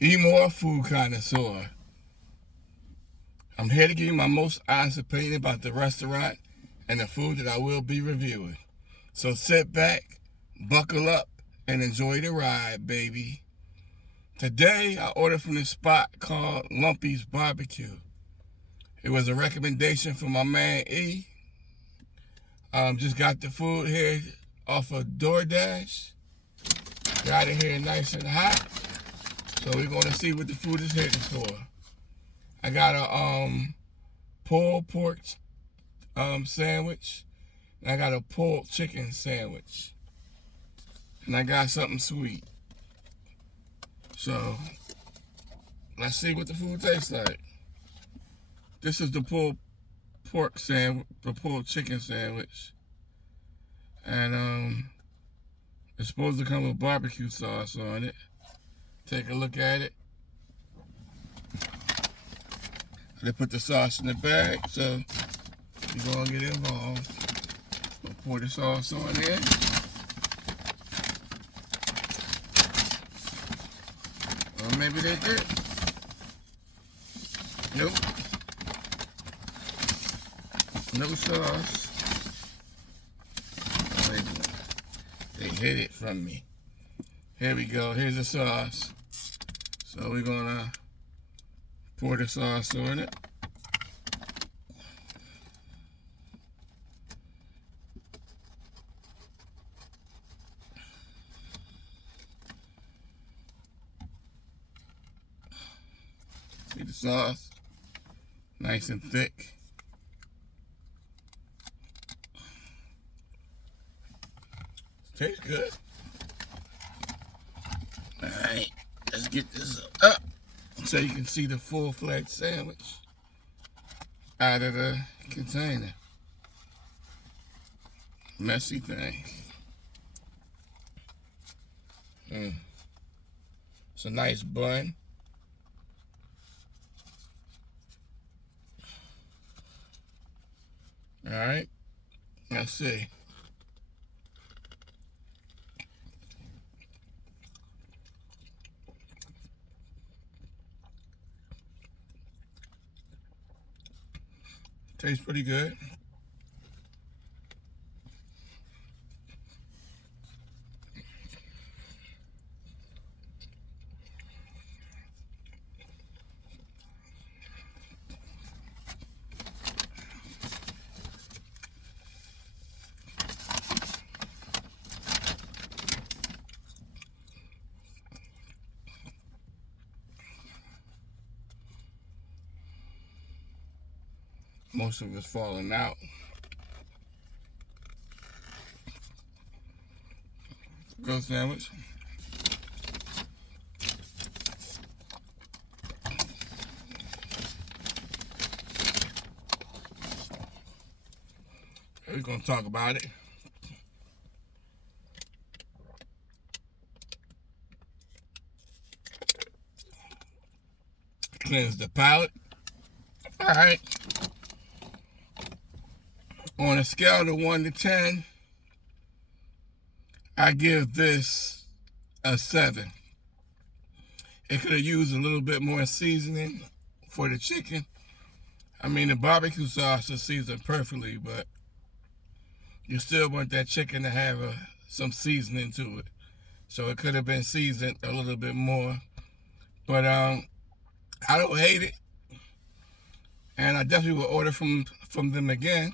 Eat more food connoisseur. I'm here to give you my most honest opinion about the restaurant and the food that I will be reviewing. So sit back, buckle up, and enjoy the ride, baby. Today, I ordered from this spot called Lumpy's Barbecue. It was a recommendation from my man E. Just got the food here off of DoorDash. Got it here nice and hot. So we're going to see what the food is hitting for. I got a pulled pork sandwich. And I got a pulled chicken sandwich. And I got something sweet. So let's see what the food tastes like. This is the pulled pork sandwich, the pulled chicken sandwich. And it's supposed to come with barbecue sauce on it. Take a look at it. They put the sauce in the bag, so you're gonna get involved. We'll pour the sauce on in. Or maybe they did. Nope. No sauce. They hid it from me. Here we go. Here's the sauce. So we're gonna pour the sauce on it. See the sauce? Nice and thick. Tastes good. Alright, let's get this up so you can see the full-fledged sandwich out of the container. Messy thing. It's a nice bun. Alright, let's see. Tastes pretty good. Most of it's falling out. Good sandwich. We're gonna talk about it. Cleanse the palate. All right. On a scale of 1 to 10, I give this a 7. It could have used a little bit more seasoning for the chicken. I mean, the barbecue sauce is seasoned perfectly, but you still want that chicken to have some seasoning to it. So it could have been seasoned a little bit more. But I don't hate it. And I definitely will order from them again.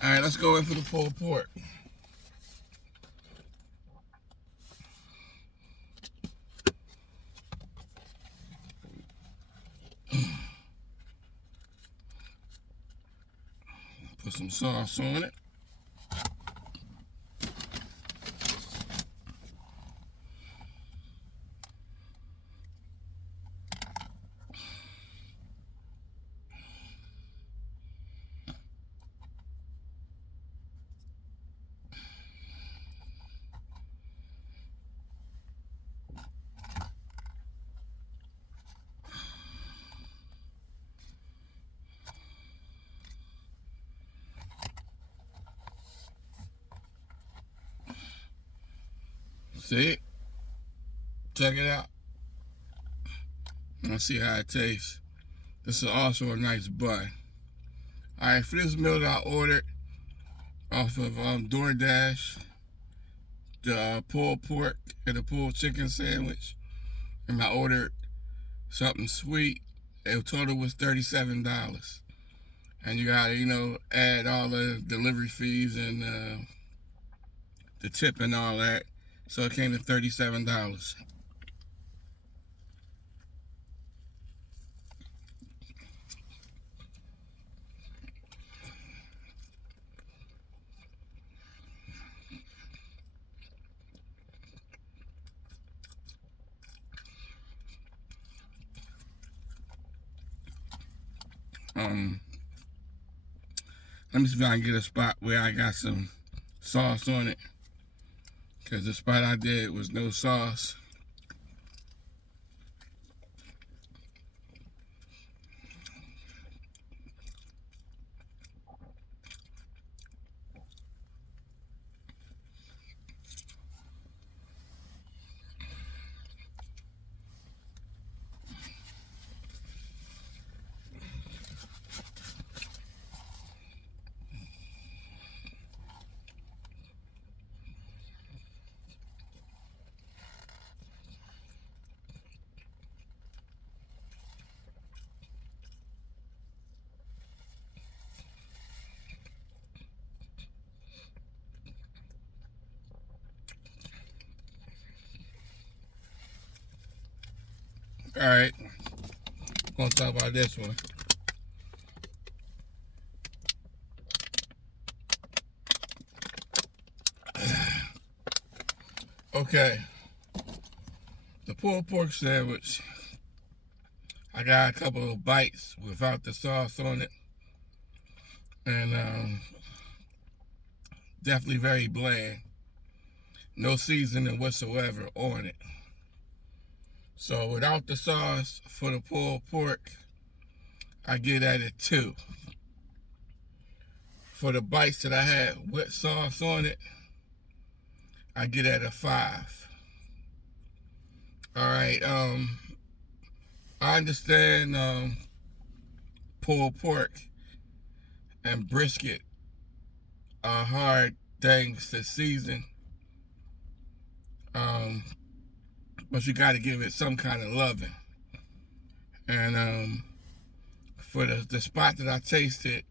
All right, let's go in for the pulled pork. Put some sauce on it. See? Check it out. Let's see how it tastes. This is also a nice bun. Alright, for this meal that I ordered off of DoorDash, the pulled pork and the pulled chicken sandwich, and I ordered something sweet. The total was $37. And you gotta, add all the delivery fees and the tip and all that. So it came to $37. Let me see if I can get a spot where I got some sauce on it. Because the spot I did was no sauce. Alright, gonna talk about this one. Okay, the pulled pork sandwich, I got a couple of bites without the sauce on it, and definitely very bland. No seasoning whatsoever on it. So without the sauce for the pulled pork, I get at a 2. For the bites that I had with sauce on it, I get at a 5. Alright, I understand pulled pork and brisket are hard things to season. But you got to give it some kind of loving. And for the spot that I tasted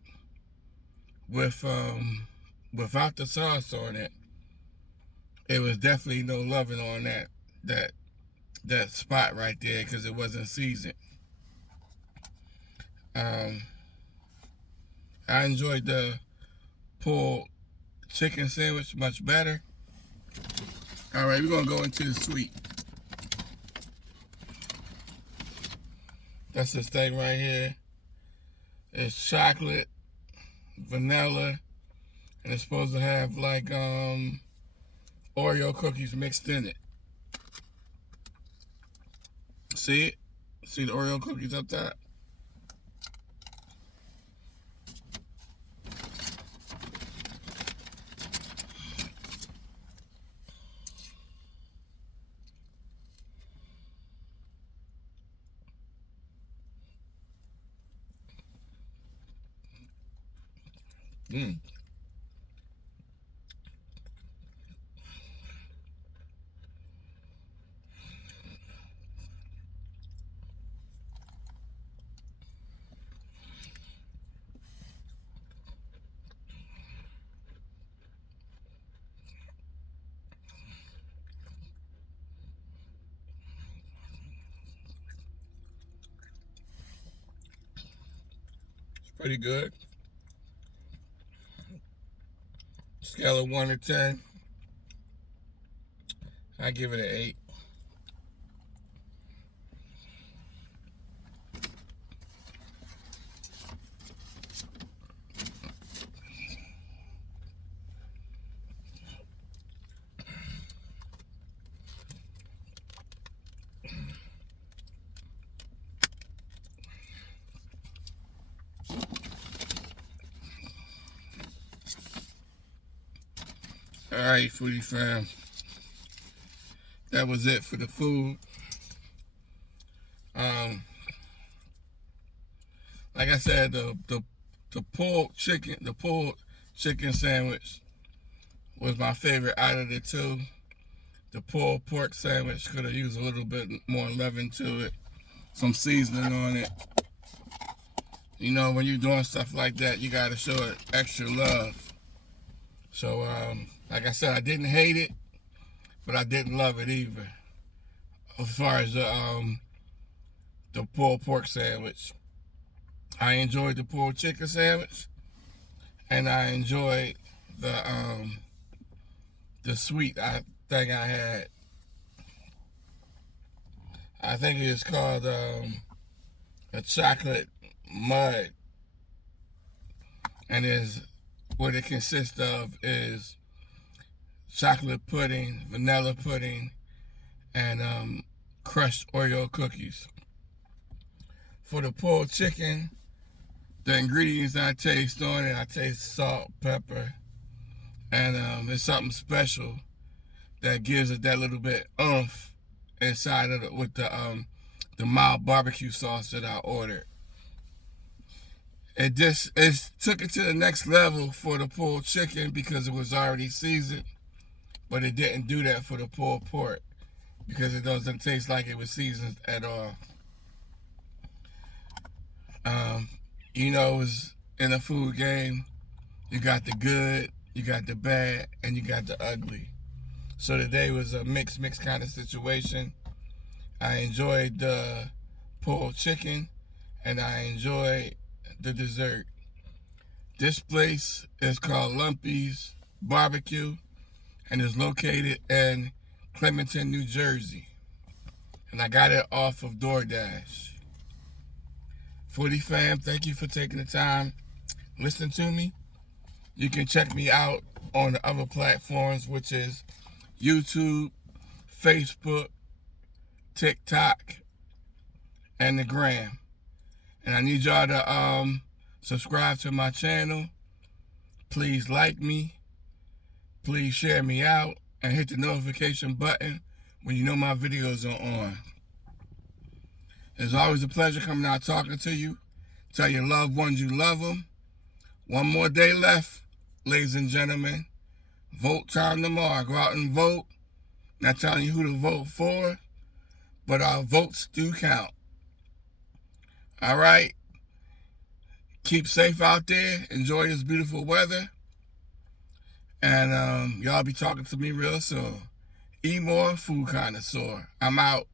with without the sauce on it, it was definitely no loving on that spot right there because it wasn't seasoned. I enjoyed the pulled chicken sandwich much better. All right, we're gonna go into the sweet. That's this thing right here. It's chocolate, vanilla, and it's supposed to have like Oreo cookies mixed in it. See it? See the Oreo cookies up top? Mmm. It's pretty good. Scale of 1 to 10, I give it an 8. All right, foodie fam. That was it for the food. like I said, the pulled chicken sandwich was my favorite out of the two. The pulled pork sandwich could have used a little bit more leaven to it, some seasoning on it. You know, when you're doing stuff like that, you gotta show it extra love. So, like I said, I didn't hate it, but I didn't love it either. As far as the pulled pork sandwich, I enjoyed the pulled chicken sandwich, and I enjoyed the sweet thing I had. I think it is called a chocolate mud, and is what it consists of is chocolate pudding, vanilla pudding, and crushed Oreo cookies. For the pulled chicken, the ingredients I taste on it, I taste salt, pepper, and it's something special that gives it that little bit oomph inside of it with the mild barbecue sauce that I ordered. It took it to the next level for the pulled chicken because it was already seasoned, but it didn't do that for the pulled pork because it doesn't taste like it was seasoned at all. You know, it was in a food game, you got the good, you got the bad, and you got the ugly. So today was a mixed kind of situation. I enjoyed the pulled chicken, and I enjoyed the dessert. This place is called Lumpy's Barbecue, and is located in Clementon, New Jersey. And I got it off of DoorDash. Foodie fam, thank you for taking the time listening to me. You can check me out on the other platforms, which is YouTube, Facebook, TikTok, and the Gram. And I need y'all to subscribe to my channel. Please like me. Please share me out and hit the notification button when you know my videos are on. It's always a pleasure coming out talking to you. Tell your loved ones you love them. One more day left, ladies and gentlemen. Vote time tomorrow. Go out and vote. Not telling you who to vote for, but our votes do count. All right? Keep safe out there. Enjoy this beautiful weather. And y'all be talking to me real soon. Eat more, food connoisseur. I'm out.